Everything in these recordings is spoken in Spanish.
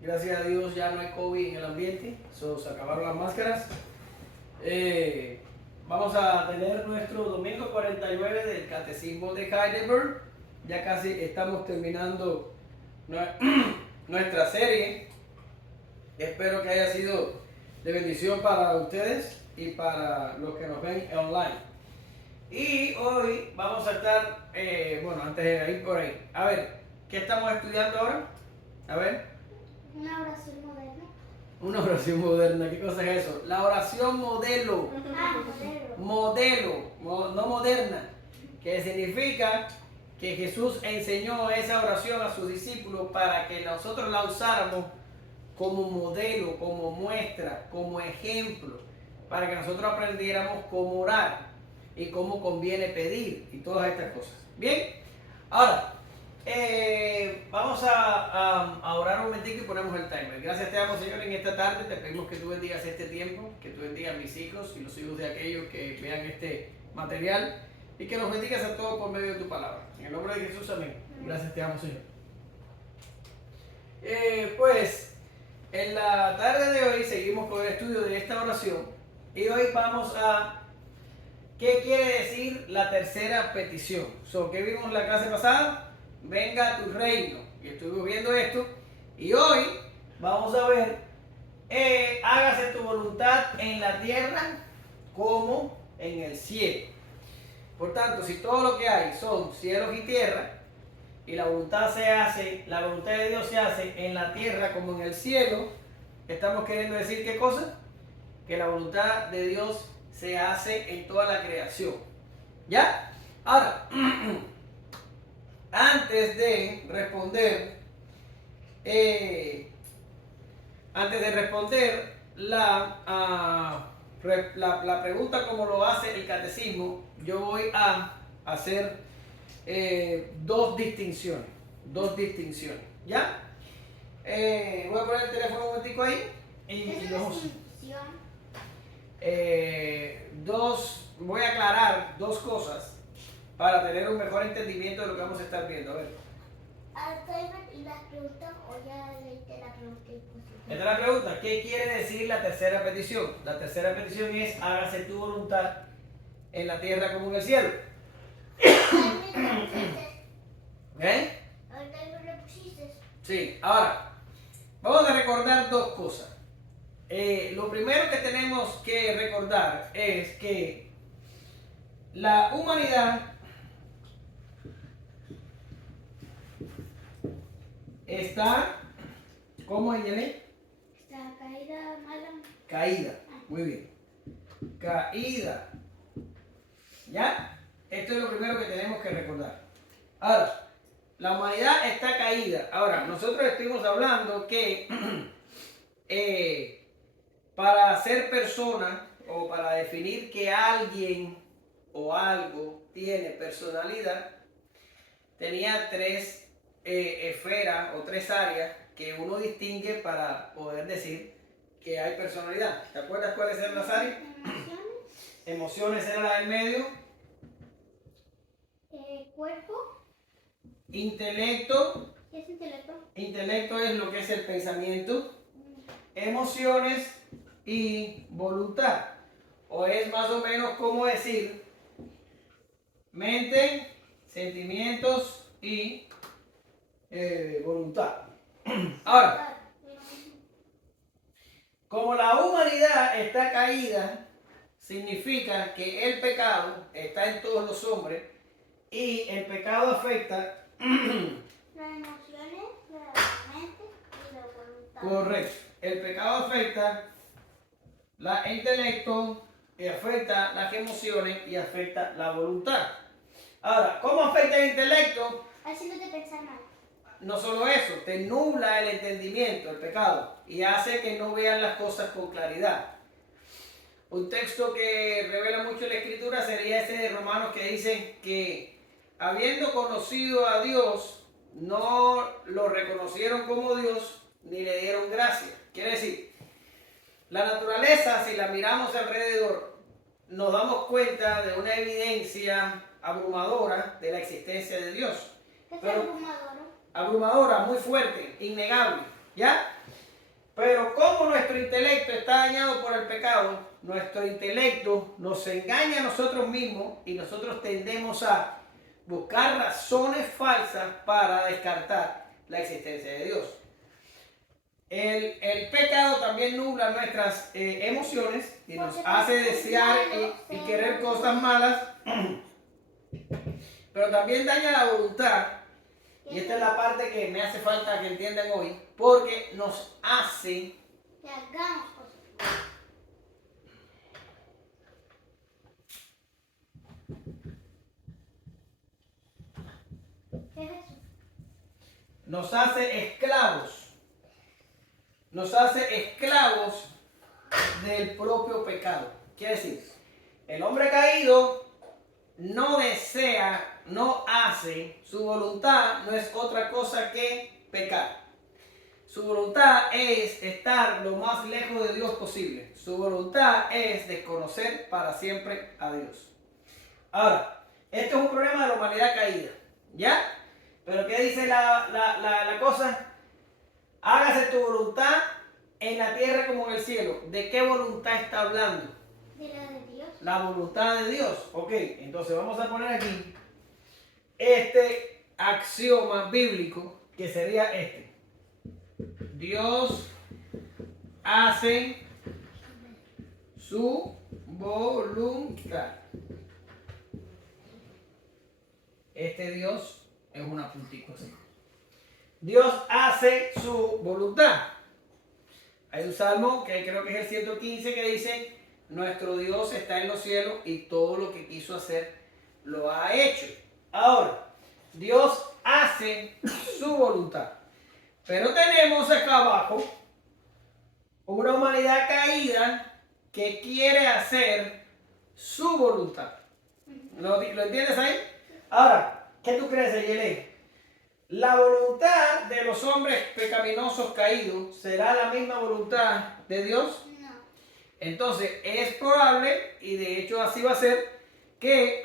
Gracias a Dios ya no hay COVID en el ambiente, se acabaron las máscaras. Vamos a tener nuestro domingo 49 del Catecismo de Heidelberg. Ya casi estamos terminando nuestra serie. Espero que haya sido de bendición para ustedes y para los que nos ven online. Y hoy vamos a estar, antes de ir por ahí, a ver, ¿qué estamos estudiando ahora? A ver. Una oración moderna. Una oración moderna, ¿qué cosa es eso? La oración modelo. Modelo. No moderna, que significa que Jesús enseñó esa oración a sus discípulos para que nosotros la usáramos como modelo, como muestra, como ejemplo, para que nosotros aprendiéramos cómo orar y cómo conviene pedir y todas estas cosas. Bien, ahora vamos a orar un momentito y ponemos el timer. Gracias te damos, Señor, en esta tarde. Te pedimos que tú bendigas este tiempo, que tú bendigas a mis hijos y los hijos de aquellos que vean este material y que los bendigas a todos por medio de tu palabra. En el nombre de Jesús, amén. Gracias te damos, Señor. En la tarde de hoy seguimos con el estudio de esta oración y hoy vamos a ¿qué quiere decir la tercera petición? ¿Qué vimos la clase pasada? Venga a tu reino. Y estuvimos viendo esto y hoy vamos a ver hágase tu voluntad en la tierra como en el cielo. Por tanto, si todo lo que hay son cielos y tierra, y la voluntad de Dios se hace en la tierra como en el cielo, estamos queriendo decir ¿qué cosa? Que la voluntad de Dios se hace en toda la creación. ¿Ya? Ahora, antes de responder la pregunta como lo hace el catecismo, yo voy a hacer dos distinciones. ¿Ya? Voy a poner el teléfono un momentico ahí y vamos. Voy a aclarar dos cosas para tener un mejor entendimiento de lo que vamos a estar viendo. A ver. ¿Y las preguntas o ya leíste la pregunta? Esta es la pregunta. ¿Qué quiere decir la tercera petición? La tercera petición es hágase tu voluntad en la tierra como en el cielo. ¿Eh? Sí, ahora vamos a recordar dos cosas. Lo primero que tenemos que recordar es que la humanidad está, ¿cómo es, Yelé? Está caída, mala. Caída, muy bien. Caída. ¿Ya? Esto es lo primero que tenemos que recordar. Ahora, la humanidad está caída. Ahora, nosotros estuvimos hablando que para ser persona o para definir que alguien o algo tiene personalidad, tenía tres esferas o tres áreas que uno distingue para poder decir que hay personalidad. ¿Te acuerdas cuáles eran las áreas? Emociones era la del medio. Cuerpo. Intelecto. ¿Qué es intelecto? Intelecto es lo que es el pensamiento. Emociones y voluntad. O es más o menos como decir mente, sentimientos y voluntad. Ahora, como la humanidad está caída, significa que el pecado está en todos los hombres y el pecado afecta las emociones, la mente y la voluntad. Correcto. El pecado afecta el intelecto, y afecta las emociones y afecta la voluntad. Ahora, ¿cómo afecta el intelecto? Haciéndote pensar mal. No solo eso, te nubla el entendimiento, el pecado, y hace que no vean las cosas con claridad. Un texto que revela mucho la Escritura sería ese de Romanos que dice que habiendo conocido a Dios, no lo reconocieron como Dios ni le dieron gracia. Quiere decir, la naturaleza, si la miramos alrededor, nos damos cuenta de una evidencia abrumadora de la existencia de Dios. ¿Qué es Pero abrumadora? abrumadora, muy fuerte, innegable, ¿ya? Pero como nuestro intelecto está dañado por el pecado, nuestro intelecto nos engaña a nosotros mismos y nosotros tendemos a buscar razones falsas para descartar la existencia de Dios. El pecado también nubla nuestras emociones y nos hace desear y querer cosas malas, pero también daña la voluntad. Y esta es la parte que me hace falta que entiendan hoy, porque nos hace que hagamos cosas. ¿Qué es eso? nos hace esclavos. Nos hace esclavos del propio pecado. Quiere decir, el hombre caído no desea, no hace, su voluntad no es otra cosa que pecar. Su voluntad es estar lo más lejos de Dios posible. Su voluntad es desconocer para siempre a Dios. Ahora, esto es un problema de la humanidad caída, ¿ya? Pero ¿qué dice la cosa? Hágase tu voluntad en la tierra como en el cielo. ¿De qué voluntad está hablando? De la de Dios. La voluntad de Dios. Ok, entonces vamos a poner aquí este axioma bíblico que sería este. Dios hace su voluntad. Este Dios es una puntica así. Dios hace su voluntad. Hay un salmo que creo que es el 115 que dice: nuestro Dios está en los cielos y todo lo que quiso hacer lo ha hecho. Ahora, Dios hace su voluntad. Pero tenemos acá abajo una humanidad caída que quiere hacer su voluntad. ¿Lo entiendes ahí? Ahora, ¿qué tú crees, Yelé? ¿La voluntad de los hombres pecaminosos caídos será la misma voluntad de Dios? No. Entonces, es probable, y de hecho así va a ser, que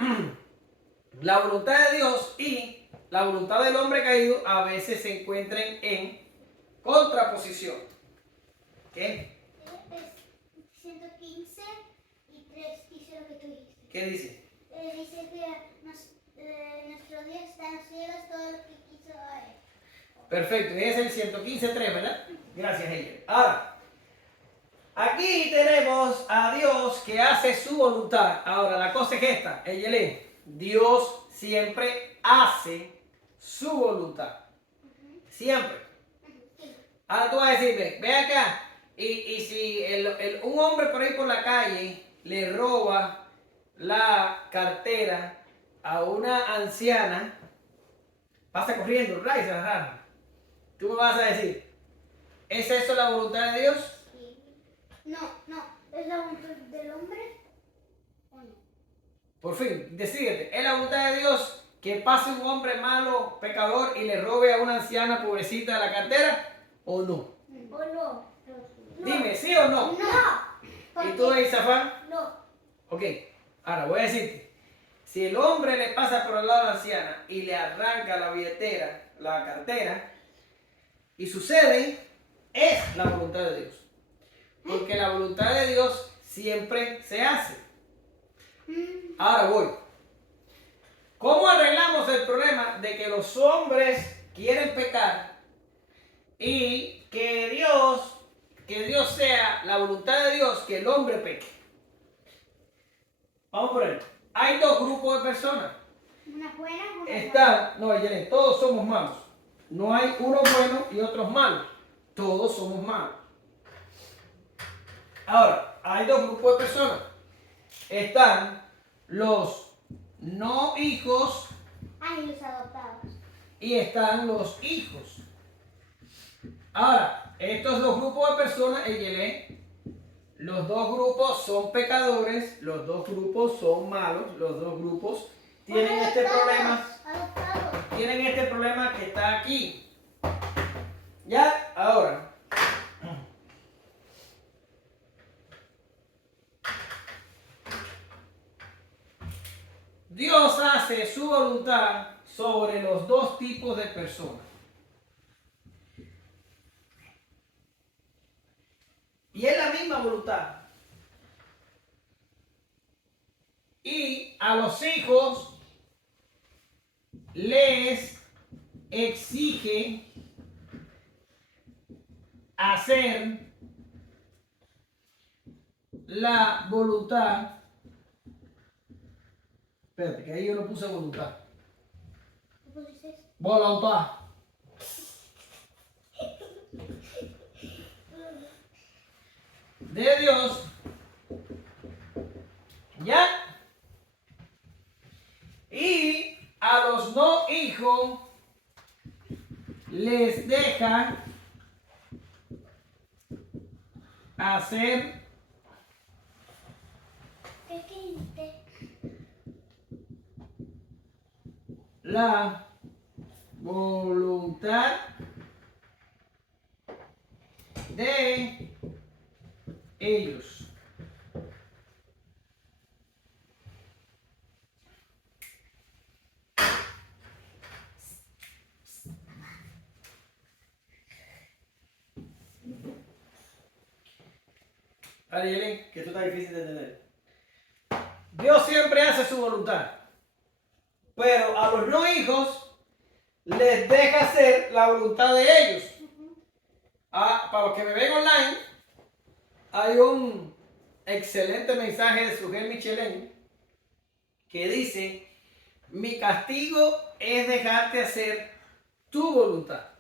la voluntad de Dios y la voluntad del hombre caído a veces se encuentren en contraposición. ¿Qué? Es 115 y 3 dice lo que tú dijiste. ¿Qué dice? Dice que nuestro Dios está en los cielos, todo lo que quiso a él. Perfecto, y es el 115.3, ¿verdad? Gracias, ella. Ahora, aquí tenemos a Dios que hace su voluntad. Ahora, la cosa es esta, ella Dios siempre hace su voluntad. Siempre. Ahora tú vas a decirme, ve acá, y si un hombre por ahí por la calle le roba la cartera a una anciana, pasa corriendo, ¿verdad? Y se la agarra. Tú me vas a decir, ¿es eso la voluntad de Dios? Sí. No, ¿es la voluntad del hombre o no? Por fin, decídete, ¿es la voluntad de Dios que pase un hombre malo, pecador, y le robe a una anciana pobrecita la cartera o no? ¿O no? Dime, ¿sí o no? No. ¿Y tú, Isafán? No. Ok, ahora voy a decirte, si el hombre le pasa por el lado de la anciana y le arranca la billetera, la cartera, y sucede, es la voluntad de Dios. Porque la voluntad de Dios siempre se hace. Ahora voy. ¿Cómo arreglamos el problema de que los hombres quieren pecar y que Dios sea la voluntad de Dios que el hombre peque? Vamos por ahí. Hay dos grupos de personas. Una buena, una Están, no, Yelén, todos somos malos. No hay unos buenos y otros malos. Todos somos malos. Ahora, hay dos grupos de personas. Están los no hijos Hay los adoptados. y están los hijos. Ahora, estos dos grupos de personas, los dos grupos son pecadores, los dos grupos son malos, los dos grupos tienen este problema. Adoptados. Tienen este problema que está aquí. Ya, ahora. Dios hace su voluntad sobre los dos tipos de personas. voluntad. Y a los hijos les exige hacer la voluntad. Espérate, que ahí yo no puse voluntad. ¿Qué pusiste? Voluntad. De Dios. ¿Ya? Y a los no hijos les deja hacer ¿Qué quince? la voluntad de ellos. Ariel, que esto está difícil de entender. Dios siempre hace su voluntad, pero a los no hijos les deja hacer la voluntad de ellos. Para los que me ven online, hay un excelente mensaje de Sugel Michelin que dice: mi castigo es dejarte hacer tu voluntad.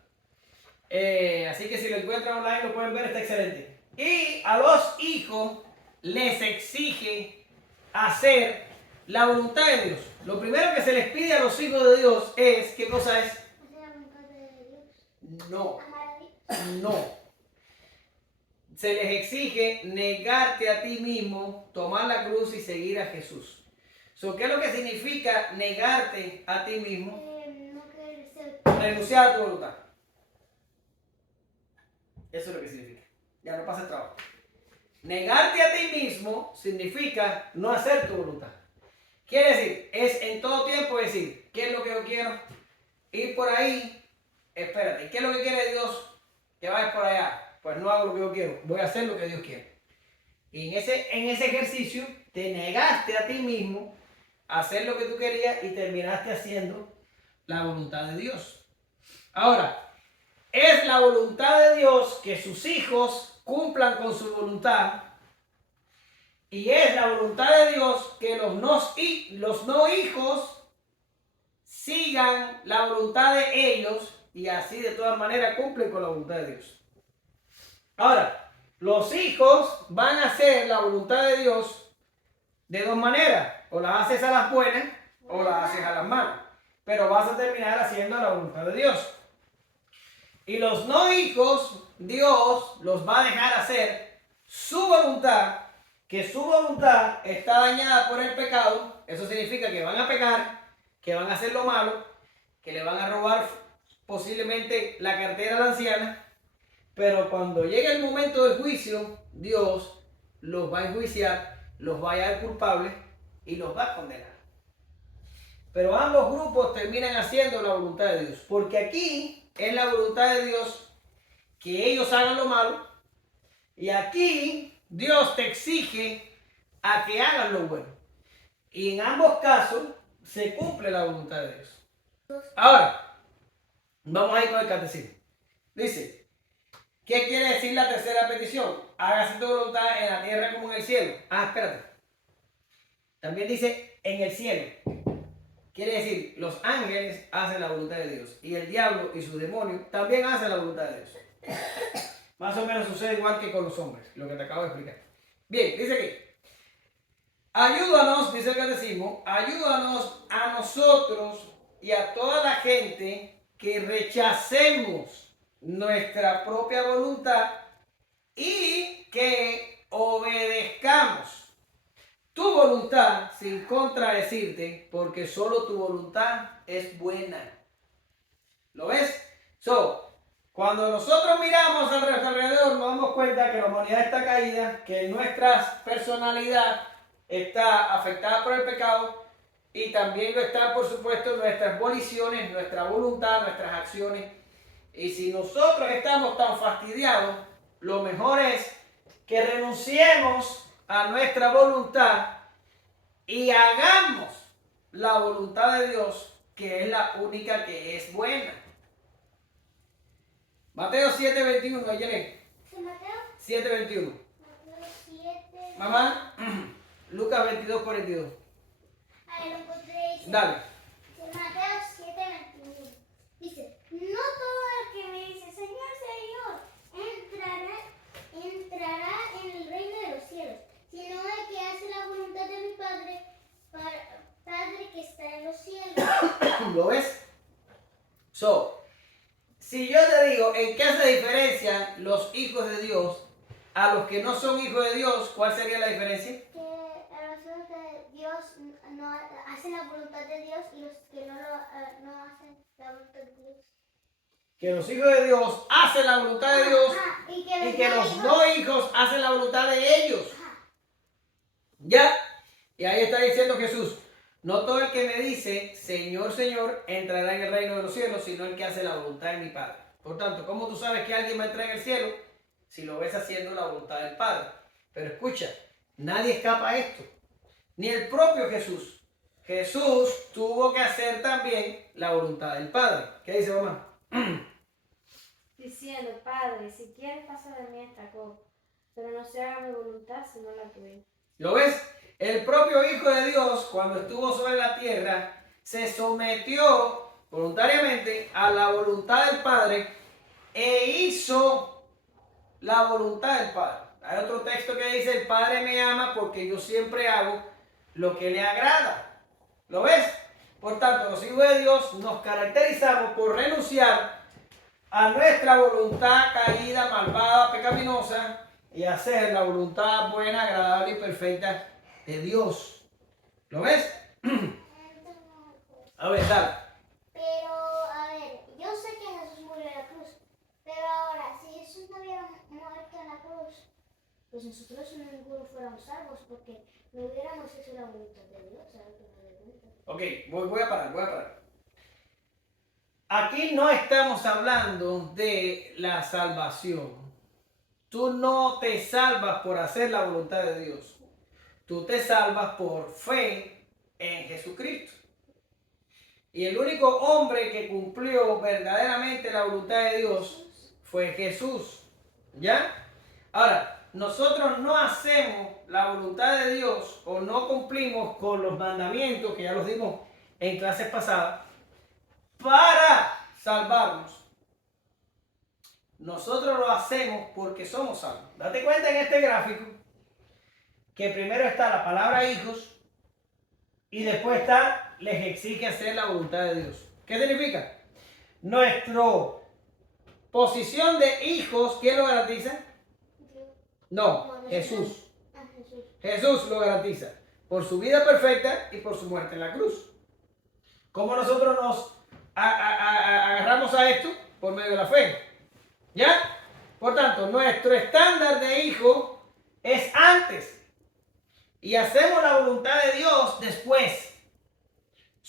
Así que si lo encuentran online lo pueden ver, está excelente. Y a los hijos les exige hacer la voluntad de Dios. Lo primero que se les pide a los hijos de Dios es, ¿qué cosa es? ¿Hacer la voluntad de Dios? No, ¿Amar a Dios? no. Se les exige negarte a ti mismo, tomar la cruz y seguir a Jesús. ¿Qué es lo que significa negarte a ti mismo? No querer ser. Renunciar a tu voluntad. Eso es lo que significa. Ya no pasa el trabajo. Negarte a ti mismo significa no hacer tu voluntad. Quiere decir, es en todo tiempo decir, ¿qué es lo que yo quiero? Ir por ahí, espérate, ¿qué es lo que quiere Dios? Que vayas por allá. Pues no hago lo que yo quiero, voy a hacer lo que Dios quiere. Y en ese ejercicio te negaste a ti mismo a hacer lo que tú querías y terminaste haciendo la voluntad de Dios. Ahora, es la voluntad de Dios que sus hijos cumplan con su voluntad, y es la voluntad de Dios que los no hijos sigan la voluntad de ellos y así de todas maneras cumplen con la voluntad de Dios. Ahora, los hijos van a hacer la voluntad de Dios de dos maneras: o la haces a las buenas o la haces a las malas, pero vas a terminar haciendo la voluntad de Dios. Y los no hijos, Dios los va a dejar hacer su voluntad, que su voluntad está dañada por el pecado. Eso significa que van a pecar, que van a hacer lo malo, que le van a robar posiblemente la cartera a la anciana, pero cuando llegue el momento del juicio, Dios los va a enjuiciar, los va a hallar culpables y los va a condenar. Pero ambos grupos terminan haciendo la voluntad de Dios, porque aquí es la voluntad de Dios que ellos hagan lo malo, y aquí Dios te exige a que hagan lo bueno. Y en ambos casos se cumple la voluntad de Dios. Ahora, vamos a ir con el catecismo. Dice, ¿qué quiere decir la tercera petición? Hágase tu voluntad en la tierra como en el cielo. Espérate. También dice en el cielo. Quiere decir, los ángeles hacen la voluntad de Dios y el diablo y sus demonios también hacen la voluntad de Dios. Más o menos sucede igual que con los hombres, lo que te acabo de explicar. Bien, dice aquí, ayúdanos, dice el catecismo, ayúdanos a nosotros y a toda la gente que rechacemos nuestra propia voluntad y que obedezcamos tu voluntad sin contradecirte, porque solo tu voluntad es buena. ¿Lo ves? Cuando nosotros miramos a nuestro alrededor, nos damos cuenta que la humanidad está caída, que nuestra personalidad está afectada por el pecado y también lo están, por supuesto, nuestras voliciones, nuestra voluntad, nuestras acciones. Y si nosotros estamos tan fastidiados, lo mejor es que renunciemos a nuestra voluntad y hagamos la voluntad de Dios, que es la única que es buena. Mateo 7:21, Ayelen. Mateo 7:21. Mateo 7. Mamá, Lucas 22:42. A ver, lo encontré. Dice, Dale. Mateo 7:21. Dice, no todo el que me dice, Señor, Señor, entrará en el reino de los cielos, sino el que hace la voluntad de mi Padre, Padre que está en los cielos. ¿Lo ves? Si yo te digo en qué se diferencian los hijos de Dios a los que no son hijos de Dios, ¿cuál sería la diferencia? Que los hijos de Dios no hacen la voluntad de Dios y los que no hacen la voluntad de Dios. Que los hijos de Dios hacen la voluntad de Dios Y y que los no hijos hacen la voluntad de ellos. ¿Ya? Y ahí está diciendo Jesús, no todo el que me dice, Señor, Señor, entrará en el reino de los cielos, sino el que hace la voluntad de mi Padre. Por tanto, ¿cómo tú sabes que alguien va a entrar en el cielo? Si lo ves haciendo la voluntad del Padre. Pero escucha, nadie escapa a esto, ni el propio Jesús. Jesús tuvo que hacer también la voluntad del Padre. ¿Qué dice mamá? Diciendo, Padre, si quieres pasa de mí esta copa, pero no se haga mi voluntad sino la tuya. ¿Lo ves? El propio Hijo de Dios, cuando estuvo sobre la tierra, se sometió voluntariamente a la voluntad del Padre e hizo la voluntad del Padre. Hay otro texto que dice, el Padre me ama porque yo siempre hago lo que le agrada. ¿Lo ves? Por tanto, los hijos de Dios nos caracterizamos por renunciar a nuestra voluntad caída, malvada, pecaminosa y hacer la voluntad buena, agradable y perfecta de Dios. ¿Lo ves? A ver, dale. Pero, a ver, yo sé que Jesús murió en la cruz, pero ahora, si Jesús no hubiera muerto en la cruz, pues nosotros ninguno fuéramos salvos porque no hubiéramos hecho la voluntad de Dios. ¿Sabes qué me doy cuenta? Ok, voy a parar. Aquí no estamos hablando de la salvación. Tú no te salvas por hacer la voluntad de Dios. Tú te salvas por fe en Jesucristo. Y el único hombre que cumplió verdaderamente la voluntad de Dios fue Jesús. ¿Ya? Ahora, nosotros no hacemos la voluntad de Dios o no cumplimos con los mandamientos, que ya los dimos en clases pasadas, para salvarnos. Nosotros lo hacemos porque somos salvos. Date cuenta en este gráfico que primero está la palabra hijos y después está les exige hacer la voluntad de Dios. ¿Qué significa? Nuestra posición de hijos, ¿quién lo garantiza? No, Jesús. Jesús lo garantiza por su vida perfecta y por su muerte en la cruz. ¿Cómo nosotros nos agarramos a esto? Por medio de la fe. ¿Ya? Por tanto, nuestro estándar de hijo es antes. Y hacemos la voluntad de Dios después.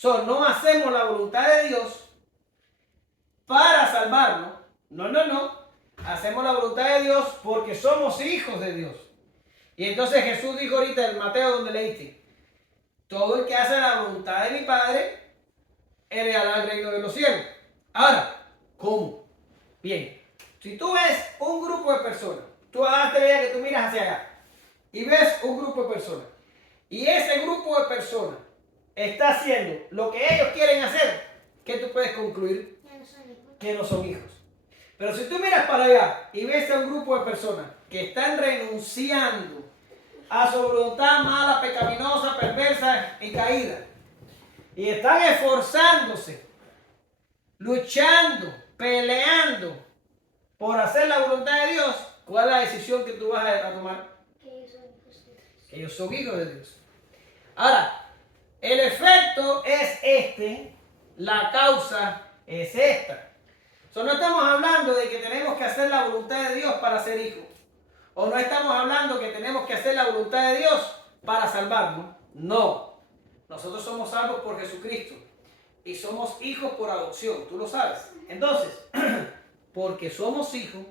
No hacemos la voluntad de Dios para salvarnos. No. Hacemos la voluntad de Dios porque somos hijos de Dios. Y entonces Jesús dijo ahorita en Mateo donde leíste, todo el que hace la voluntad de mi Padre, heredará el reino de los cielos. Ahora, ¿cómo? Bien, si tú ves un grupo de personas, tú haz la idea que tú miras hacia allá y ves un grupo de personas y ese grupo de personas está haciendo lo que ellos quieren hacer, ¿qué tú puedes concluir? Que no son hijos. Pero si tú miras para allá y ves a un grupo de personas que están renunciando a su voluntad mala, pecaminosa, perversa y caída, y están esforzándose, luchando, peleando por hacer la voluntad de Dios, ¿cuál es la decisión que tú vas a tomar? Que ellos son hijos de Dios. Ahora, el efecto es este, la causa es esta. No estamos hablando de que tenemos que hacer la voluntad de Dios para ser hijos. O no estamos hablando que tenemos que hacer la voluntad de Dios para salvarnos. No. Nosotros somos salvos por Jesucristo. Y somos hijos por adopción. Tú lo sabes. Entonces, porque somos hijos,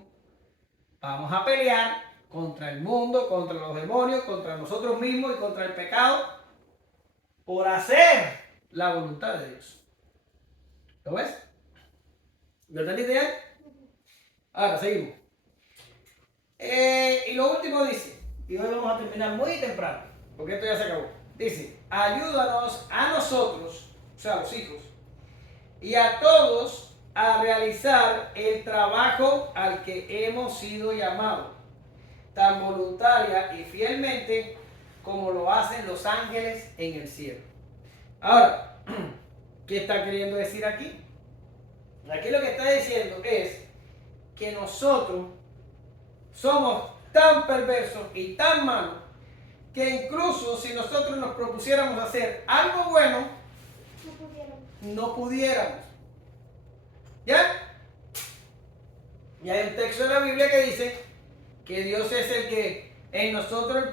vamos a pelear contra el mundo, contra los demonios, contra nosotros mismos y contra el pecado, por hacer la voluntad de Dios. ¿Lo ves? ¿Lo entendiste ya? Ahora, seguimos. Y lo último dice, y hoy vamos a terminar muy temprano, porque esto ya se acabó. Dice, ayúdanos a nosotros, o sea, a los hijos, y a todos a realizar el trabajo al que hemos sido llamados, tan voluntaria y fielmente como lo hacen los ángeles en el cielo. Ahora, ¿qué está queriendo decir aquí? Aquí lo que está diciendo es que nosotros somos tan perversos y tan malos que incluso si nosotros nos propusiéramos hacer algo bueno, no pudiéramos. ¿Ya? Y hay un texto de la Biblia que dice que Dios es el que en nosotros,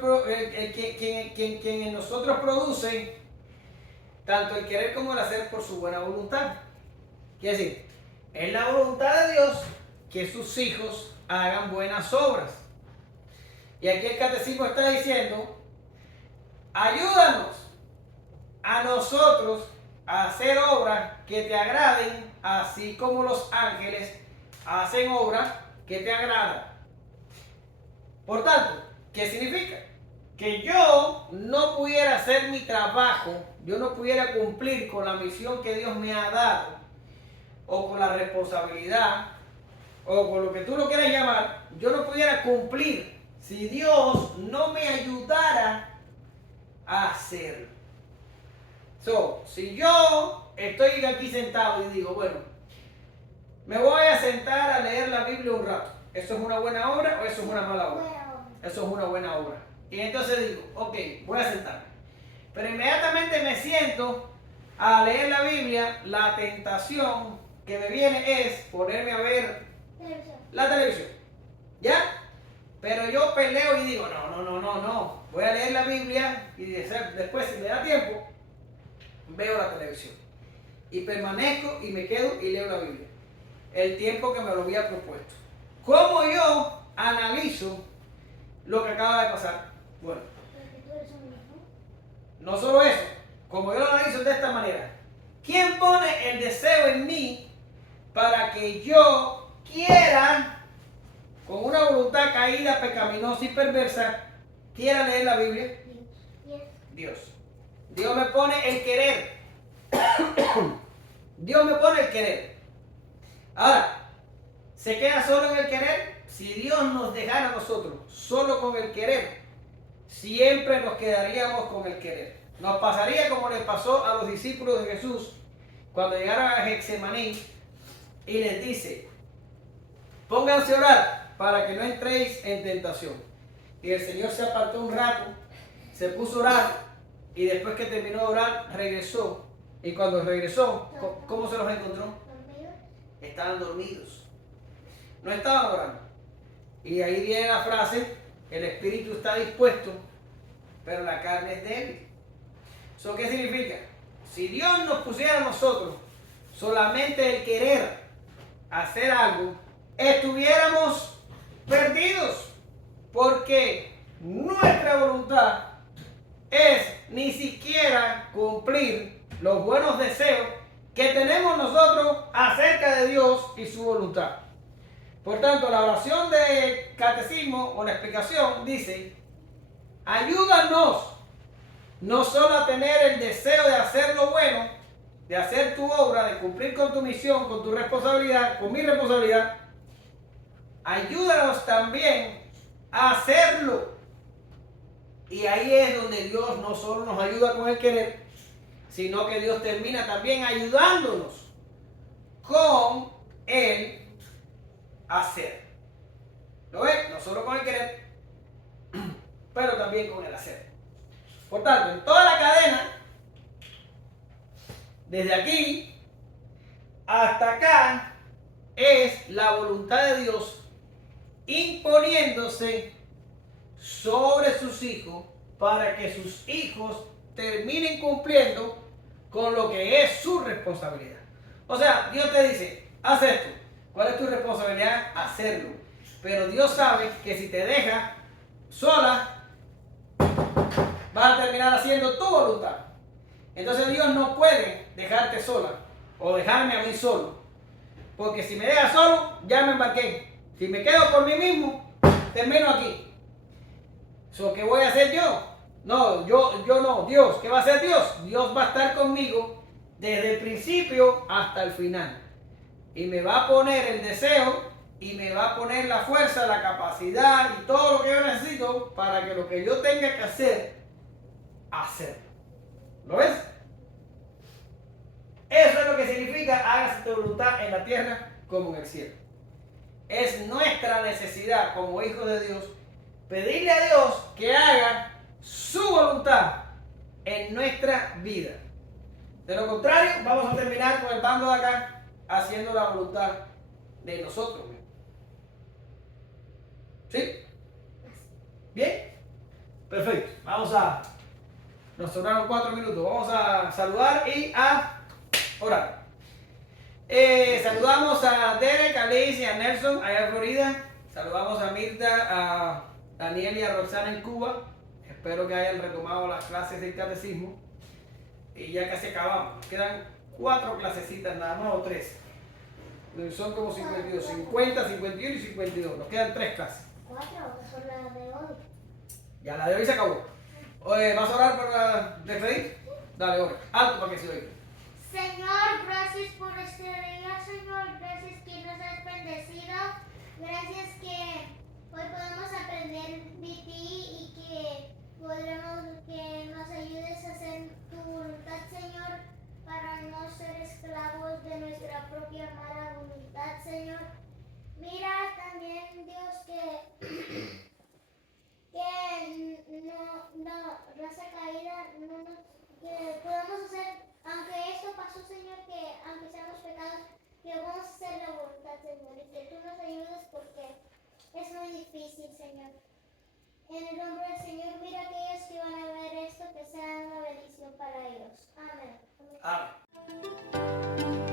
quien en nosotros produce tanto el querer como el hacer por su buena voluntad. Quiere decir, es la voluntad de Dios que sus hijos hagan buenas obras. Y aquí el catecismo está diciendo, ayúdanos a nosotros a hacer obras que te agraden, así como los ángeles hacen obras que te agradan. Por tanto, ¿qué significa? Que yo no pudiera hacer mi trabajo, yo no pudiera cumplir con la misión que Dios me ha dado, o con la responsabilidad, o con lo que tú lo quieras llamar, yo no pudiera cumplir si Dios no me ayudara a hacerlo. Si yo estoy aquí sentado y digo, bueno, me voy a sentar a leer la Biblia un rato, ¿eso es una buena obra o eso es una mala obra? Eso es una buena obra. Y entonces digo, ok, voy a sentarme. Pero inmediatamente me siento a leer la Biblia, la tentación que me viene es ponerme a ver la televisión. ¿Ya? Pero yo peleo y digo, no. Voy a leer la Biblia y después, si me da tiempo, veo la televisión. Y permanezco y me quedo y leo la Biblia. El tiempo que me lo había propuesto. ¿Cómo yo analizo lo que acaba de pasar? Bueno, no solo eso, como yo lo analizo de esta manera, ¿quién pone el deseo en mí para que yo quiera, con una voluntad caída, pecaminosa y perversa, quiera leer la Biblia? Dios. Dios me pone el querer. Dios me pone el querer. Ahora, ¿se queda solo en el querer? Si Dios nos dejara a nosotros solo con el querer, siempre nos quedaríamos con el querer. Nos pasaría como les pasó a los discípulos de Jesús cuando llegaron a Getsemaní y les dice, pónganse a orar para que no entréis en tentación. Y el Señor se apartó un rato, se puso a orar y después que terminó de orar regresó. Y cuando regresó, ¿cómo se los encontró? Estaban dormidos. No estaban orando. Y ahí viene la frase, el espíritu está dispuesto, pero la carne es débil. ¿Eso qué significa? Si Dios nos pusiera a nosotros solamente el querer hacer algo, estuviéramos perdidos, porque nuestra voluntad es ni siquiera cumplir los buenos deseos que tenemos nosotros acerca de Dios y su voluntad. Por tanto, la oración de catecismo o la explicación dice, ayúdanos no solo a tener el deseo de hacer lo bueno, de hacer tu obra, de cumplir con tu misión, con tu responsabilidad, con mi responsabilidad, ayúdanos también a hacerlo. Y ahí es donde Dios no solo nos ayuda con el querer, sino que Dios termina también ayudándonos con el hacer. ¿Lo ves? No solo con el querer, pero también con el hacer. Por tanto, en toda la cadena, desde aquí hasta acá, es la voluntad de Dios imponiéndose sobre sus hijos para que sus hijos terminen cumpliendo con lo que es su responsabilidad. O sea, Dios te dice, haz esto. ¿Cuál es tu responsabilidad? Hacerlo. Pero Dios sabe que si te deja, sola, vas a terminar haciendo tu voluntad. Entonces Dios no puede dejarte sola o dejarme a mí solo. Porque si me deja solo, ya me embarqué. Si me quedo por mí mismo, termino aquí. ¿Qué voy a hacer yo? No, yo no. Dios, ¿qué va a hacer Dios? Dios va a estar conmigo desde el principio hasta el final. Y me va a poner el deseo y me va a poner la fuerza, la capacidad y todo lo que yo necesito para que lo que yo tenga que hacer, hacerlo. ¿Lo ves? Eso es lo que significa hágase tu voluntad en la tierra como en el cielo. Es nuestra necesidad como hijos de Dios pedirle a Dios que haga su voluntad en nuestra vida. De lo contrario, vamos a terminar con el bando de acá haciendo la voluntad de nosotros mismos. ¿Sí? ¿Bien? Perfecto. Nos sobraron 4 minutos. Vamos a saludar y a orar. Saludamos a Derek, a Liz y a Nelson allá en Florida. Saludamos a Mirta, a Daniel y a Roxana en Cuba. Espero que hayan retomado las clases del catecismo. Y ya casi acabamos. Nos quedan 4 clasecitas nada más o 3. Son como 52, 50, 51 y 52. Nos quedan 3 clases. 4 son las de hoy. Ya la de hoy se acabó. Oye, ¿vas a orar para despedir? Dale, ora. Alto para que se oiga. Señor, gracias por este día, Señor. Gracias que nos has bendecido. Gracias que hoy podemos aprender de ti y que nos ayudes a hacer tu voluntad, Señor, para no ser esclavos de nuestra propia mala voluntad, Señor. Mira también, Dios, que raza caída, que podamos hacer, aunque esto pasó, Señor, que aunque seamos pecados, que vamos a hacer la voluntad, Señor, y que tú nos ayudes porque es muy difícil, Señor. En el nombre del Señor, mira aquellos que van a ver esto, que sea una bendición para ellos. Amén. Amén.